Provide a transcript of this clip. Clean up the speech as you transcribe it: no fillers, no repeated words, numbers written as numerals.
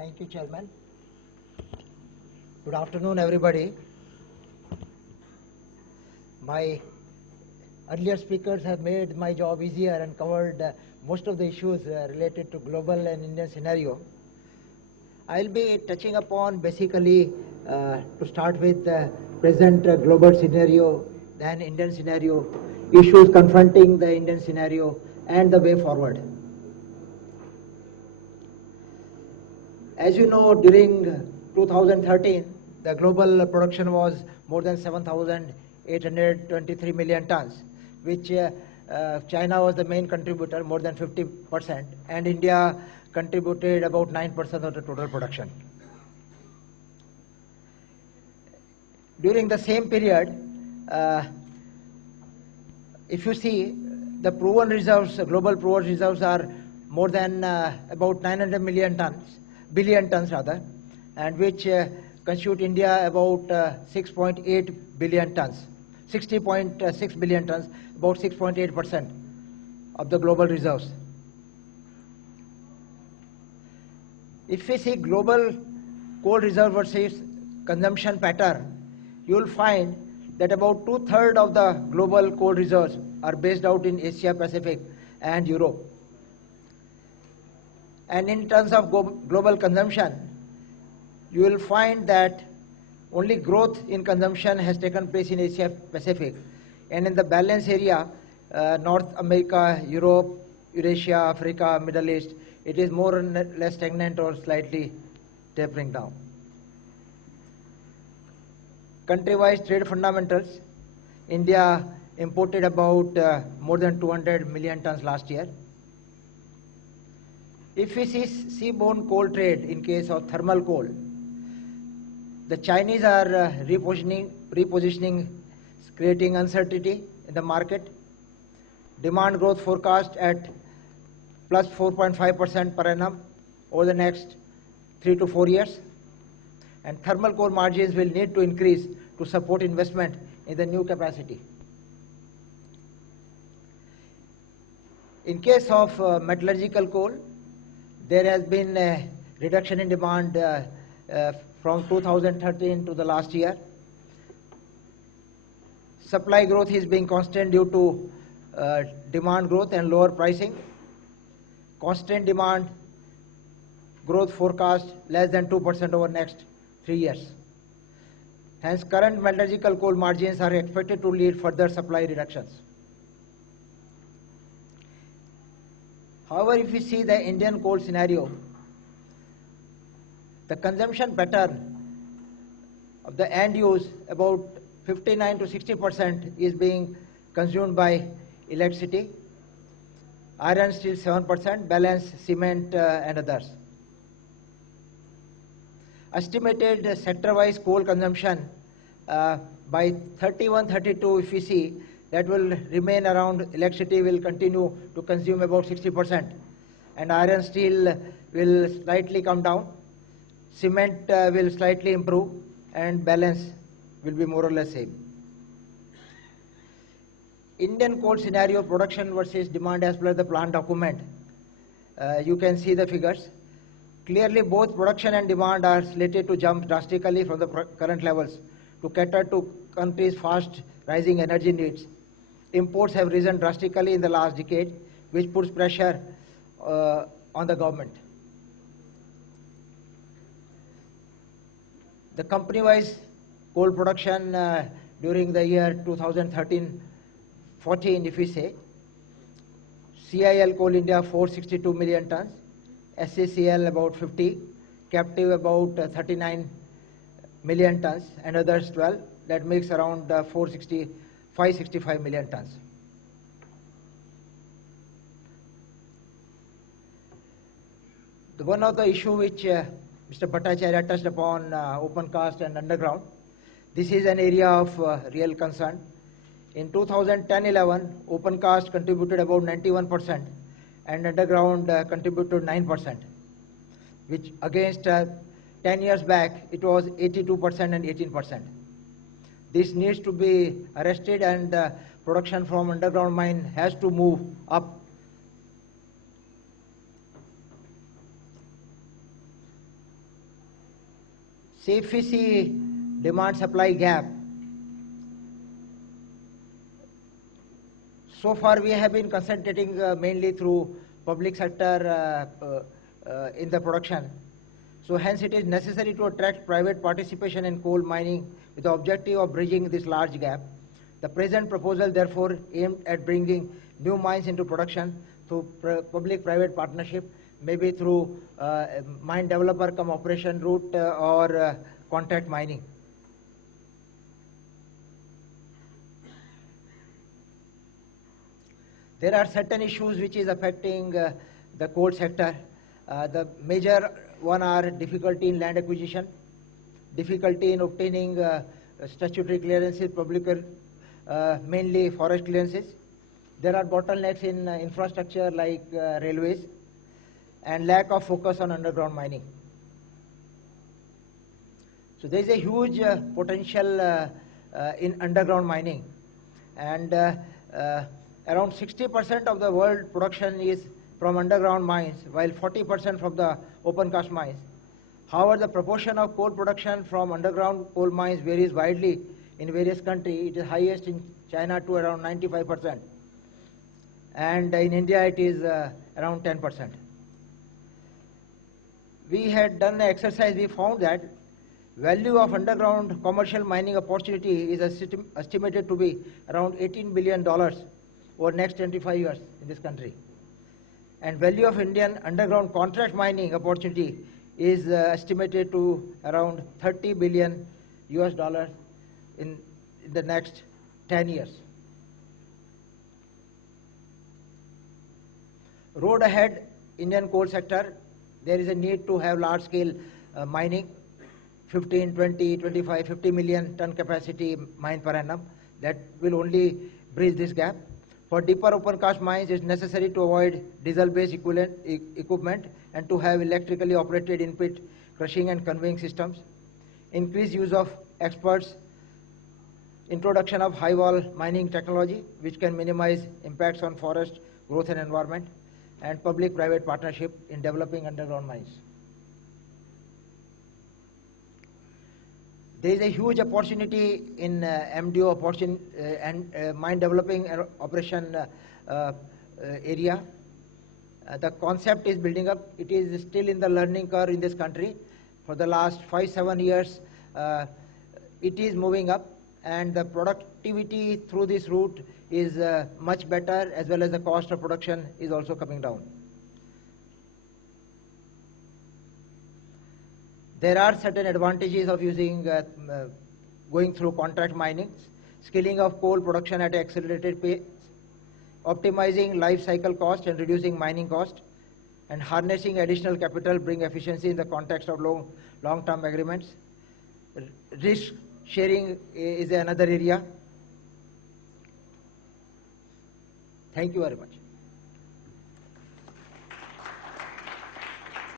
Thank you, Chairman. Good afternoon, everybody. My earlier speakers have made my job easier and covered most of the issues related to global and Indian scenario. I'll be touching upon basically to start with present global scenario, then Indian scenario, issues confronting the Indian scenario, and the way forward. As you know, during 2013, the global production was more than 7,823 million tons, which China was the main contributor, more than 50%, and India contributed about 9% of the total production. During the same period, if you see, the proven reserves, global proven reserves are more than about 900 billion tons rather, and which constitute India about 6.8 billion tons, 60.6 billion tons, about 6.8% of the global reserves. If we see global coal reserve versus consumption pattern, you will find that about 2/3 of the global coal reserves are based out in Asia Pacific and Europe. And in terms of global consumption, you will find that only growth in consumption has taken place in Asia Pacific, and in the balance area, North America, Europe, Eurasia, Africa, Middle East, it is more or less stagnant or slightly tapering down. Country-wise trade fundamentals, India imported about more than 200 million tons last year. If we see seaborne coal trade in case of thermal coal, the Chinese are repositioning, creating uncertainty in the market. Demand growth forecast at plus 4.5% per annum over the next 3 to 4 years. And thermal coal margins will need to increase to support investment in the new capacity. In case of metallurgical coal, there has been a reduction in demand from 2013 to the last year. Supply growth is being constant due to demand growth and lower pricing. Constant demand growth forecast less than 2% over next 3 years. Hence, current metallurgical coal margins are expected to lead further supply reductions. However, if we see the Indian coal scenario, the consumption pattern of the end use, about 59 to 60% is being consumed by electricity, iron steel 7%, balance cement and others. Estimated sector-wise coal consumption by 31-32, if we see, that will remain around. Electricity will continue to consume about 60%, and iron steel will slightly come down, cement will slightly improve, and balance will be more or less same. Indian coal scenario, production versus demand as per the plan document. You can see the figures. Clearly, both production and demand are slated to jump drastically from the current levels to cater to countries' fast rising energy needs. Imports have risen drastically in the last decade, which puts pressure on the government. The company-wise coal production during the year 2013-14, if we say, CIL Coal India 462 million tons, SCCL about 50, captive about 39 million tons, and others 12. That makes around 565 million tons. One of the issue which Mr. Bhattacharya touched upon, open cast and underground, this is an area of real concern. In 2010-11, open cast contributed about 91%, and underground contributed 9%, which against 10 years back, it was 82% and 18%. This needs to be arrested, and production from underground mine has to move up. See, if we see demand-supply gap, so far we have been concentrating mainly through public sector in the production. So hence it is necessary to attract private participation in coal mining with the objective of bridging this large gap. The present proposal therefore aimed at bringing new mines into production through public-private partnership, maybe through mine developer cum operation route or contract mining. There are certain issues which is affecting the coal sector. The major one are difficulty in land acquisition, difficulty in obtaining statutory clearances, mainly forest clearances. There are bottlenecks in infrastructure like railways, and lack of focus on underground mining. So there is a huge potential in underground mining, and around 60% of the world production is from underground mines, while 40% from the open cast mines. However, the proportion of coal production from underground coal mines varies widely in various countries. It is highest in China to around 95%, and in India it is around 10%. We had done an exercise. We found that value of underground commercial mining opportunity is estimated to be around $18 billion over next 25 years in this country. And value of Indian underground contract mining opportunity is estimated to around $30 billion in the next 10 years. Road ahead, Indian coal sector, there is a need to have large scale mining, 15, 20, 25, 50 million ton capacity mine per annum. That will only bridge this gap. For deeper open cast mines, it's necessary to avoid diesel-based equipment and to have electrically operated in-pit crushing and conveying systems. Increased use of experts, introduction of high-wall mining technology, which can minimize impacts on forest growth and environment, and public-private partnership in developing underground mines. There is a huge opportunity in MDO and mine developing operation area. The concept is building up. It is still in the learning curve in this country. For the last 5-7 years, it is moving up, and the productivity through this route is much better, as well as the cost of production is also coming down. There are certain advantages of using going through contract mining, scaling of coal production at an accelerated pace, optimizing life cycle cost and reducing mining cost, and harnessing additional capital bring efficiency in the context of long-term agreements. Risk sharing is another area. Thank you very much.